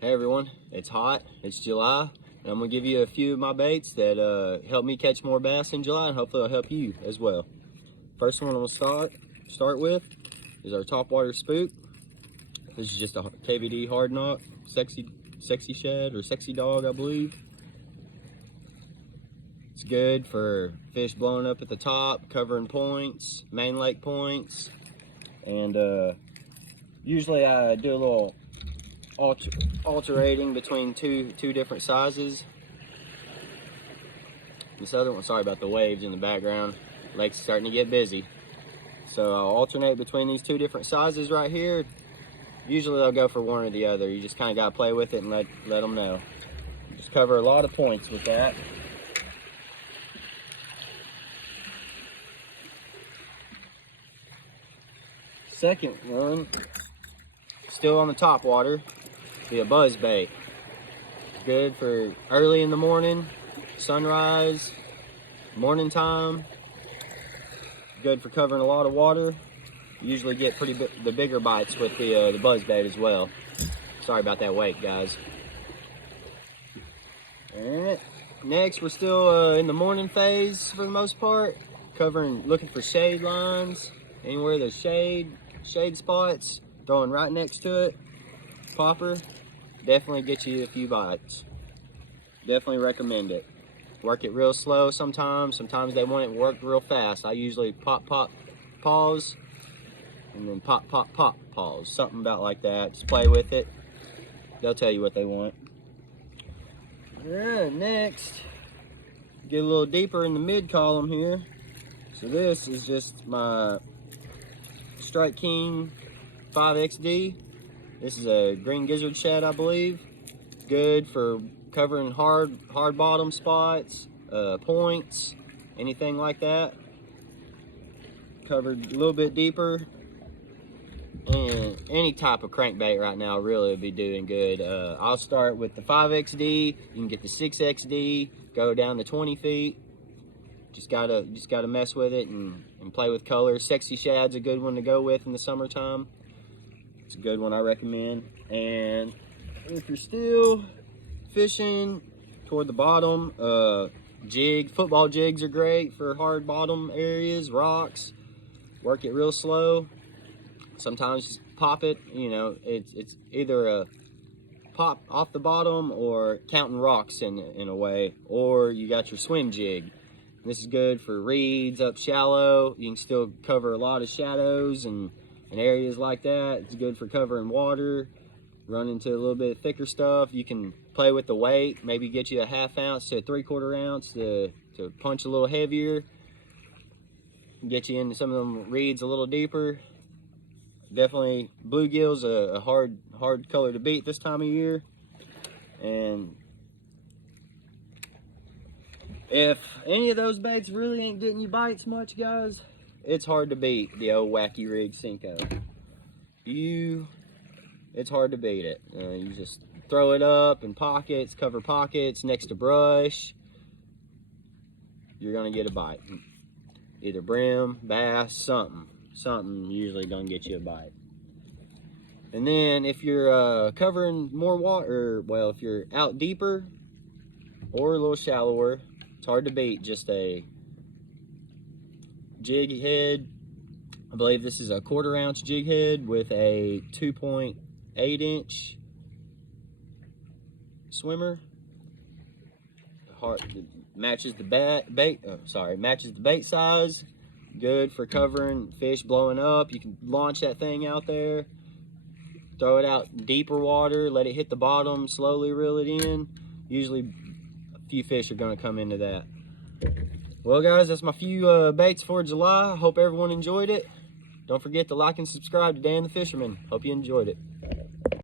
Hey everyone, it's hot, it's July, and I'm going to give you a few of my baits that help me catch more bass in July, and hopefully it'll help you as well. First one I'm going to start with is our Topwater Spook. This is just a KVD hard knot, sexy shad or sexy dog, I believe. It's good for fish blowing up at the top, covering points, main lake points, and usually I do a little alternating between two different sizes. This other one, sorry about the waves in the background, lake's starting to get busy, so I'll alternate between these two different sizes right here. Usually I'll go for one or the other. You just kind of got to play with it and let them know. Just cover a lot of points with that. Second one, still on the Topwater, be a buzz bait. Good for early in the morning, sunrise, morning time. Good for covering a lot of water. Usually get the bigger bites with the buzz bait as well. Sorry about that wake, guys. Alright, next we're still in the morning phase for the most part, looking for shade lines. Anywhere there's shade spots, throwing right next to it. Popper, definitely get you a few bites. Definitely recommend it. Work it real slow sometimes. Sometimes they want it worked real fast. I usually pop, pause, and then pop, pause. Something about like that. Just play with it. They'll tell you what they want. Alright, next, get a little deeper in the mid column here. So this is just my Strike King 5XD. This is a green gizzard shad, I believe. Good for covering hard bottom spots, points, anything like that. Covered a little bit deeper. And any type of crankbait right now really would be doing good. I'll start with the 5XD. You can get the 6XD, go down to 20 feet. Just gotta mess with it and play with colors. Sexy shad's a good one to go with in the summertime. It's a good one I recommend. And if you're still fishing toward the bottom, football jigs are great for hard bottom areas, rocks. Work it real slow. Sometimes just pop it. You know, it's either a pop off the bottom or counting rocks in a way, or you got your swim jig. This is good for reeds up shallow. You can still cover a lot of shadows and areas like that. It's good for covering water. Run into a little bit thicker stuff. You can play with the weight. Maybe get you a 1/2 ounce to a 3/4 ounce to punch a little heavier. Get you into some of them reeds a little deeper. Definitely bluegill's a hard color to beat this time of year. And if any of those baits really ain't getting you bites much, guys, it's hard to beat the old Wacky Rig Senko. It's hard to beat it. You just throw it up in pockets, cover pockets next to brush. You're gonna get a bite. Either brim, bass, something usually gonna get you a bite. And then if you're covering more water, well, if you're out deeper or a little shallower, it's hard to beat just a jig head. I believe this is a 1/4 ounce jig head with a 2.8 inch swimmer. Matches the bait size. Good for covering fish blowing up. You can launch that thing out there, throw it out deeper water, let it hit the bottom, slowly reel it in. Usually a few fish are going to come into that. Well guys, that's my few baits for July. Hope everyone enjoyed it. Don't forget to like and subscribe to Dan the Fisherman. Hope you enjoyed it.